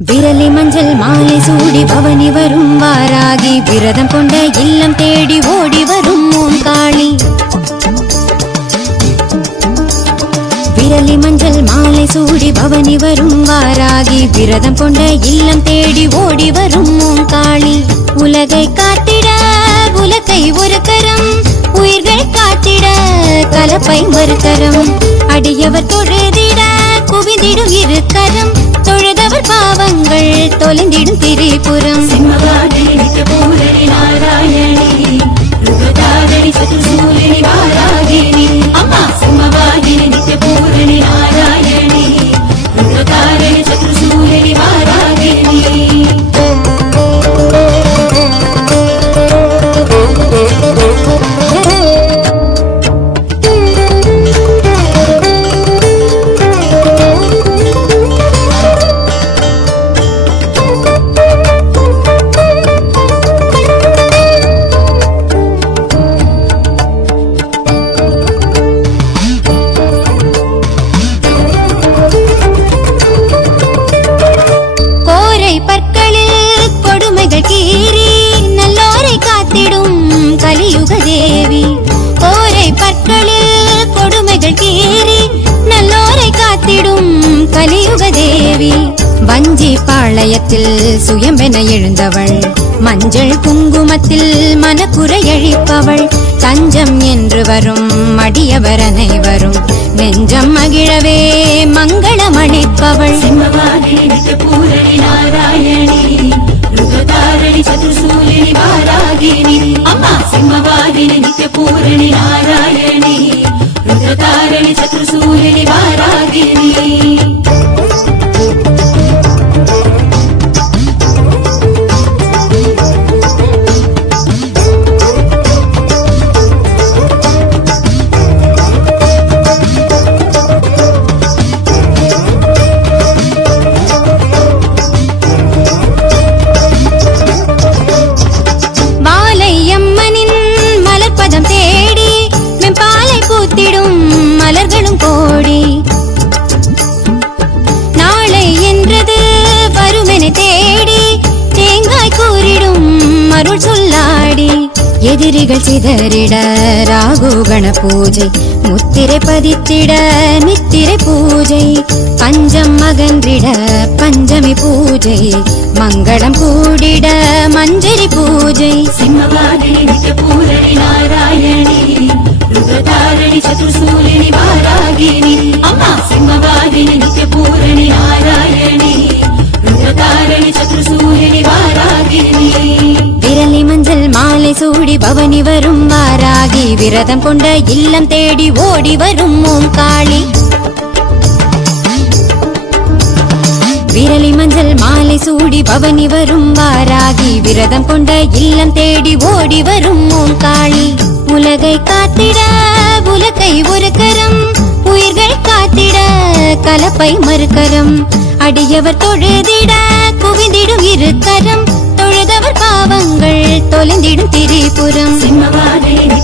விரலி மஞ்சள் மாலை சூடி பவனி வரும் வாராகி விரதம் கொண்ட இல்லம் தேடி ஓடி வரும் ஓம் காளி விரலி மஞ்சள் மாலை சூடி பவனி வரும் வாராகி விரதம் கொண்ட இல்லம் தேடி ஓடி வரும் ஓம் காளி உலகை காத்திட உலகை ஒரு கரம் உயிர்கள் காத்திட கலப்பை மறுகரம். அடியவர் பாவங்கள் திரிபுர பாளையத்தில் சுயமென எழுந்தவள். மஞ்சள் குங்குமத்தில் மனக்குறையழிப்பவள் தஞ்சம் என்று வரும் அடியவர் அனைவரும். நெஞ்சம் மகிழவே மங்களமளிப்பவள் சிம்மவாதினி பூரணி நாராயணி. ருகதாரணி சதுர்சூலினி வாராகினி. எதிரிகள் சிதறிட ராகு கண பூஜை முத்திரை பதித்திட நித்திரை பூஜை பஞ்சம் மகன்றிட பஞ்சமி பூஜை மங்களம் கூடிட மஞ்சரி பூஜை. சிம்மவாதினி நாராயணி சதுசூலினி சதுர்சூலினி வாராகினி. மாலை சூடி பவனி வரும் வாராகி விரதம் கொண்ட இல்லம் தேடி ஓடி வரும் ஓம் காளி விரலி மஞ்சள் மாலை சூடி பவனி வரும் வாராகி விரதம் கொண்ட இல்லம் தேடி ஓடி வரும் ஓம் காளி உலகை காத்திட உலகை ஒரு கரம் உயிர்கள் காத்திட கலப்பை மறுக்கரம் அடியவர் தொழுதிட குவிந்திடும் இரு அவர் பாவங்கள் தொலைந்திடும் திரிபுரம். சிம்மவாதினி